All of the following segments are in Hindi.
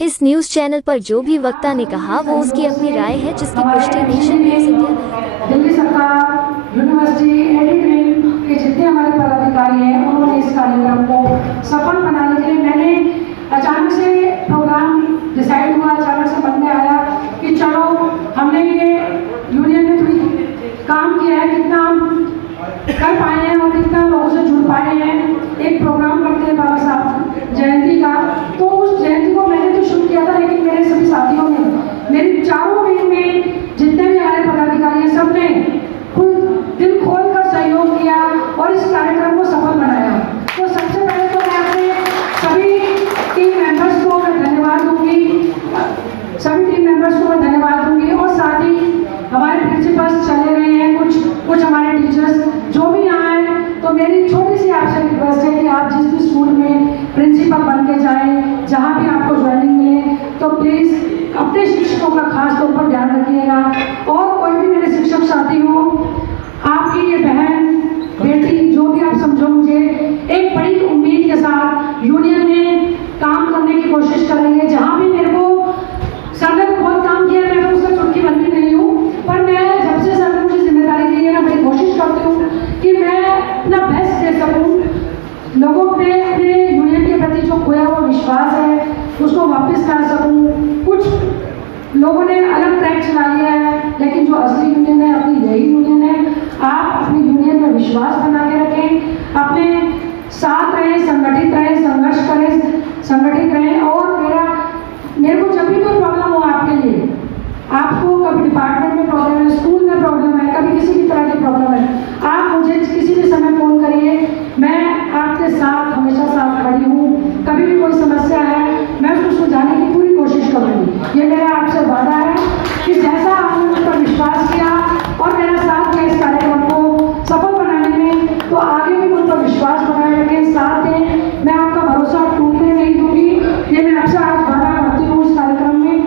इस न्यूज चैनल पर जो भी वक्ता ने कहा वो उसकी अपनी राय है, जिसकी पुष्टि नेशन न्यूज इंडिया ने। दिल्ली सरकार, यूनिवर्सिटी, एडिट के जितने हमारे पदाधिकारी हैं, उन्होंने इस कार्यक्रम को सफल बनाने के लिए, मैंने अचानक से प्रोग्राम डिसाइड हुआ, अचानक से मन में आया कि चलो हमने ये यूनियन में थोड़ी काम किया है, कितना हम कर पाए हैं और कितना लोगों से जुड़ पाए हैं। एक प्रोग्राम करते हैं बाबा साहब जयंती का, तो उस जयंती को मैंने तो शुरू किया था, लेकिन मेरे सभी साथियों ने, मेरी चारों विंग में जितने भी हमारे पदाधिकारी हैं, सबने दिल खोल कर सहयोग किया और इस कार्यक्रम को सफल बनाया। तो सबसे पहले तो मैं अपने सभी टीम मेंबर्स को मैं धन्यवाद दूंगी, सभी टीम मेंबर्स को मैं धन्यवाद दूंगी, और साथ ही हमारे प्रिंसिपल्स चले गए हैं, कुछ हमारे टीचर्स जो भी यहाँ हैं, तो मेरी छोटी सी आपसे रिक्वेस्ट है कि आप जिस भी स्कूल में प्रिंसिपल बन के जाएं, जहाँ भी आपको ज्वाइनिंग मिले, तो प्लीज़ अपने शिक्षकों का खास तौर पर ध्यान रखिएगा। और कोई भी मेरे शिक्षक साथी हो, आपकी ये बहन बेटी जो भी आप समझो, मुझे एक बड़ी उम्मीद के साथ यूनियन में काम करने की कोशिश करेंगे। जहाँ भी मेरे को सर ने बहुत काम किया, मैं तो उसका चुटकी बंदी नहीं हूँ, पर मैं जब से सर ने मुझे जिम्मेदारी दी है ना, बड़ी कोशिश करती हूँ कि मैं अपना बेस्ट दे सकूँ, लोगों पे अपने यूनियन के प्रति जो खोया हुआ विश्वास है उसको वापस ला सकूँ। कुछ लोगों ने अलग ट्रैक चला लिया है, लेकिन जो असली यूनियन है अपनी यही यूनियन है। आप अपनी यूनियन में विश्वास बना के रखें, अपने साथ रहें, संगठित रहें, संघर्ष करें, संगठित रहें। और मेरे को जब भी कोई प्रॉब्लम हो आपके लिए, आपको कभी डिपार्टमेंट में प्रॉब्लम है, स्कूल में प्रॉब्लम है, कभी किसी भी तरह की प्रॉब्लम है, आप मुझे किसी भी समय फ़ोन करिए, मैं आपके साथ हमेशा साथ खड़ी हूँ। कभी भी कोई समस्या है, मैं उसको सुलझाने की पूरी कोशिश करूँगी। ये मेरा आपसे वादा है कि जैसा आपने मुझ पर विश्वास किया और मेरा साथ में इस कार्यक्रम को सफल बनाने में, तो आगे भी मुझ पर विश्वास बनाए रखें, साथ दें। मैं आपका भरोसा टूटने नहीं दूँगी, ये मैं आपसे आज वादा करती हूँ इस कार्यक्रम में।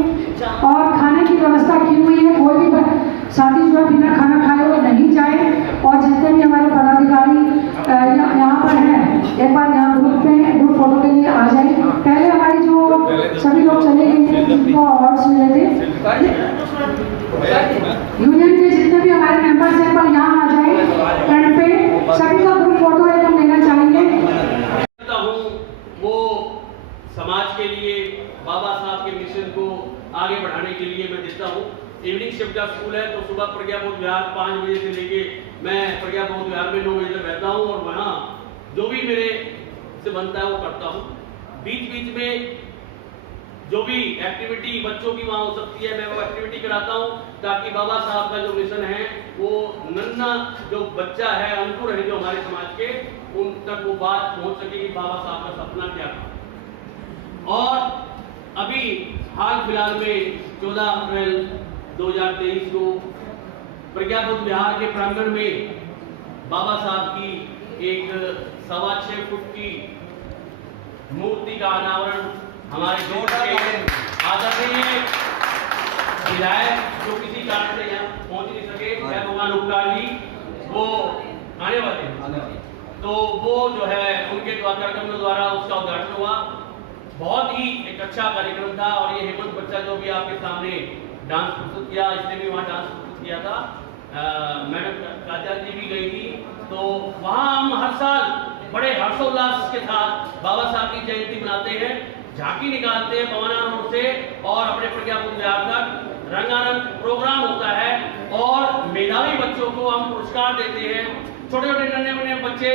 और खाने की व्यवस्था की हुई है, कोई भी साथी जो है बिना खाना खाए हुए नहीं जाए। और जितने भी हमारे पदाधिकारी यहाँ पर हैं, एक बार यहाँ ग्रुप फोटो के लिए आ जाए। पहले हमारी जो सभी लोग चले गए थे, जिनको अवार्ड्स मिले थे, यूनियन के जितने भी हमारे मेंबर्स हैं, पर यहाँ आ जाए फ्रंट पे, सभी का ग्रुप फोटो एक हम लेना चाहेंगे। वो समाज के लिए, बाबा साहब के मिशन को आगे बढ़ाने के लिए मैं देता हूँ। इवनिंग शिफ्ट का स्कूल है, तो सुबह प्रज्ञा बोध विहार 5 बजे से लेके मैं प्रज्ञा बोध विहार में 9 बजे तक रहता हूँ, और वहाँ जो भी मेरे से बनता है वो करता हूँ। बीच बीच में जो भी एक्टिविटी बच्चों की वहाँ हो सकती है, मैं वो एक्टिविटी कराता हूँ, ताकि बाबा साहब का जो मिशन है, वो नन्हा जो बच्चा है, अंकुर है जो हमारे समाज के, उन तक वो बात पहुँच सके कि बाबा साहब का सपना क्या था। और अभी हाल फिलहाल में 14 अप्रैल 2023 को प्रज्ञा बोध विहार के प्रांगण में बाबा साहब की एक 6.25 फुट की मूर्ति का अनावरण हमारे देश के आदरणीय विधायक जो किसी कारण से यहाँ पहुंच नहीं सके, भगवान उपकार जी, वो आने वाले हैं, तो वो जो है उनके कार्यक्रम द्वारा उसका उद्घाटन हुआ। बहुत ही एक अच्छा कार्यक्रम था। और ये हेमंत बच्चा जो भी आपके सामने डांस प्रस्तुत किया, इसने भी वहाँ डांस प्रस्तुत किया था, मैडम काजल जी भी गई थी। तो वहाँ हम हर साल बड़े हर्षोल्लास के साथ बाबा साहब की जयंती मनाते हैं, झांकी निकालते हैं पवनान रोड से, और अपने प्रज्ञा बोध विहार तक रंगारंग प्रोग्राम होता है, और मेधावी बच्चों को हम पुरस्कार देते हैं। छोटे छोटे नन्हे मुन्ने बच्चे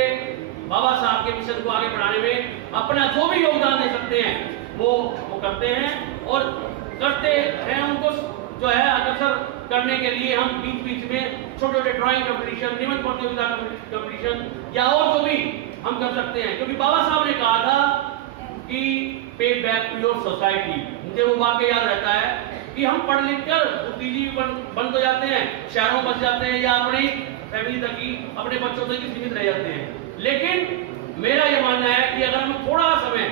बाबा साहब के मिशन को आगे बढ़ाने में अपना जो भी योगदान दे सकते हैं वो करते हैं, और करते हैं। उनको जो है अग्रसर करने के लिए हम बीच बीच में छोटे छोटे ड्राइंग कंपटीशन, निबंध प्रतियोगिता कंपटीशन या और जो भी हम कर सकते हैं, क्योंकि बाबा साहब ने कहा था कि पे बैक टू योर सोसाइटी। मुझे वो वाक्य याद रहता है कि हम पढ़ लिख कर बुद्धिजीवी बन तो जाते हैं, शहरों में बस जाते हैं, या अपनी फैमिली तक ही, अपने बच्चों तक ही सीमित रह जाते हैं। लेकिन मेरा ये मानना है कि अगर हम थोड़ा समय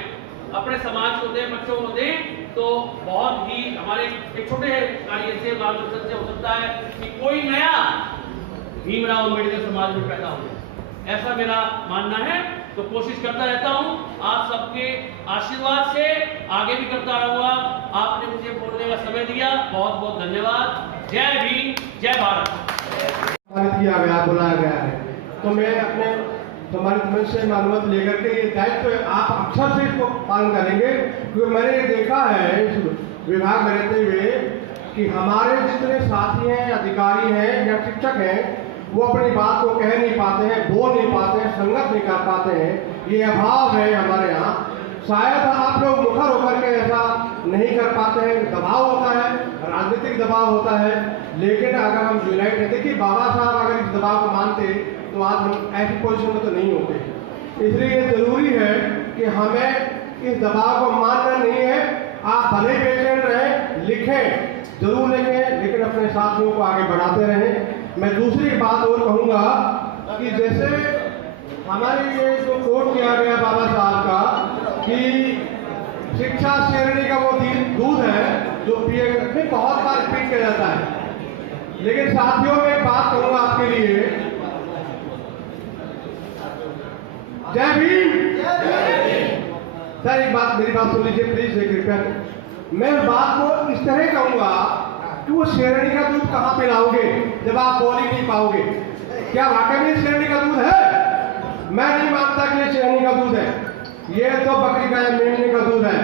अपने समाज को दें, बच्चों को दें, तो बहुत ही हमारे एक छोटे कार्य से, मार्गदर्शन से हो सकता है कि कोई नया भीमराव अम्बेडकर समाज में पैदा हो। ऐसा मेरा मानना है। तो कोशिश करता रहता हूँ, आप सबके आशीर्वाद से आगे भी करता रहूँगा। आपने मुझे बोलने का समय दिया, बहुत बहुत धन्यवाद। जय भीम, जय भारत। किया गया, बुलाया गया है, तो मैं अपने सम्मानित मंच से मालूमात लेकर के ये दायित्व आप अक्षर से इसको पालन करेंगे, क्योंकि मैंने ये देखा है इस विभाग में रहते हुए कि हमारे जितने साथी हैं, अधिकारी हैं या शिक्षक हैं, वो अपनी बात को कह नहीं पाते हैं, बोल नहीं पाते हैं, संगत नहीं कर पाते हैं। ये अभाव है हमारे यहाँ। शायद आप लोग मुखर होकर के ऐसा नहीं कर पाते हैं, दबाव होता है, राजनीतिक दबाव होता है। लेकिन अगर हम यूनाइट रहते कि बाबा साहब अगर इस दबाव को मानते तो आज हम ऐसी पोजीशन में तो नहीं होते। इसलिए ये जरूरी है कि हमें इस दबाव को मानना नहीं है। आप भले ही पेशेंट रहें, लिखें, जरूर लिखें, लेकिन अपने साथियों को आगे बढ़ाते रहें। मैं दूसरी बात और कहूँगा कि जैसे हमारे ये जो कोट किया गया बाबा साहब का कि शिक्षा शेरनी का वो दूध है जो पिए, बहुत बार रिपीट किया जाता है। लेकिन साथियों में एक बात कहूँगा आपके लिए, जय भीम। सर एक बात, मेरी बात सुन लीजिए प्लीज, कृपया। मैं बात को इस तरह कहूँगा कि वो शेरनी का दूध कहाँ पिलाओगे जब आप बोल ही नहीं पाओगे? क्या वाकई में शेरनी का दूध है? मैं नहीं मानता कि ये शेरनी का दूध है, ये तो बकरी का या मेमने का दूध है।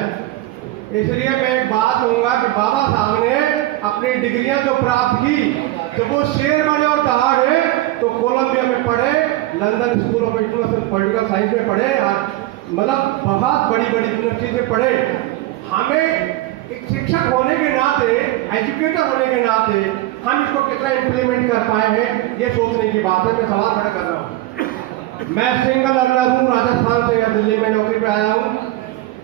इसलिए मैं एक बात कहूँगा कि बाबा साहब ने अपनी डिग्रियां जो प्राप्त की, जब वो शेर बने और दहाड़े तो कोलंबिया में पढ़े, London school of international political science में पढ़े, मतलब बहुत बड़ी बड़ी यूनिवर्सिटी से पढ़े। हमें एक शिक्षक होने के नाते, एजुकेटर होने के नाते हम इसको कितना इम्प्लीमेंट कर पाए हैं, ये सोचने की बात है। मैं सवाल खड़ा कर रहा हूँ। मैं सिंगल अर्नर हूँ, राजस्थान से या दिल्ली में नौकरी पे आया हूँ,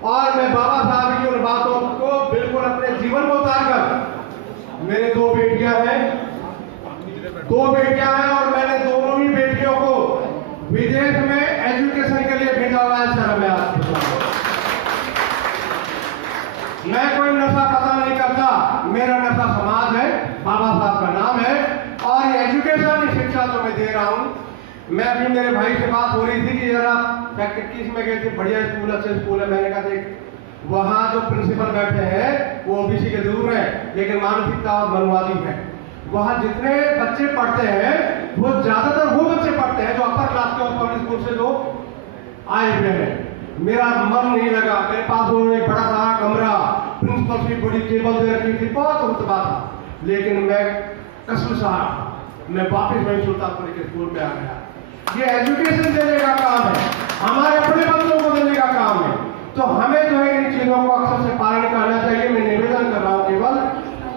और मैं बाबा साहब की उन बातों को बिल्कुल अपने जीवन में उतार कर, मेरे दो बेटियां हैं और मैंने दोनों ही बेटियों को विदेश में एजुकेशन के लिए भेजा हुआ है। सर मैं कोई नशा पता नहीं करता, मेरा नशा समाज है, बाबा साहब का नाम है, और ये एजुकेशन की शिक्षा जो मैं दे रहा हूँ। मैं अभी मेरे भाई से बात हो रही थी कि जरा फैक्ट्रीज में गए थे, बढ़िया स्कूल, अच्छे स्कूल है। मैंने कहा देख, वहाँ जो प्रिंसिपल बैठे हैं वो ओबीसी के जरूर हैं, लेकिन मानसिकता और मनवादी है। वहाँ जितने बच्चे पढ़ते हैं वो ज्यादातर वो बच्चे पढ़ते हैं जो अपर क्लास के पब्लिक स्कूल से जो आए हुए हैं। मेरा मन नहीं लगा, मेरे पास उन्होंने बड़ा सारा कमरा, प्रिंसिपल की बड़ी टेबल दे रखी थी, बहुत रुतबा था, लेकिन मैं कसम सा मैं वापिस वही सुल्तानपुर के स्कूल में आ गया। ये एजुकेशन देने का काम है, हमारे अपने बच्चों को देने का काम है, तो हमें जो है इन चीजों को अक्सर से पालन करना चाहिए। मैं निवेदन कर रहा हूँ केवल,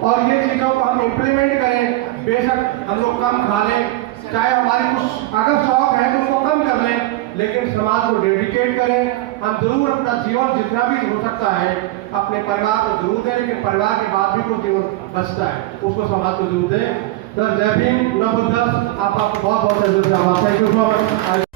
और ये चीजों को हम इम्प्लीमेंट करें। बेशक हम लोग कम खा लें, चाहे हमारी कुछ अगर शौक है तो उसको कम कर लें, लेकिन समाज को डेडिकेट करें। हम जरूर अपना जीवन जितना भी हो सकता है अपने परिवार को जरूर दें, लेकिन परिवार के बाद भी कुछ जीवन बचता है उसको समाज को जरूर दें। सर जय भीम, नव 10, आपको बहुत बहुत धन्यवाद। Thank you so much.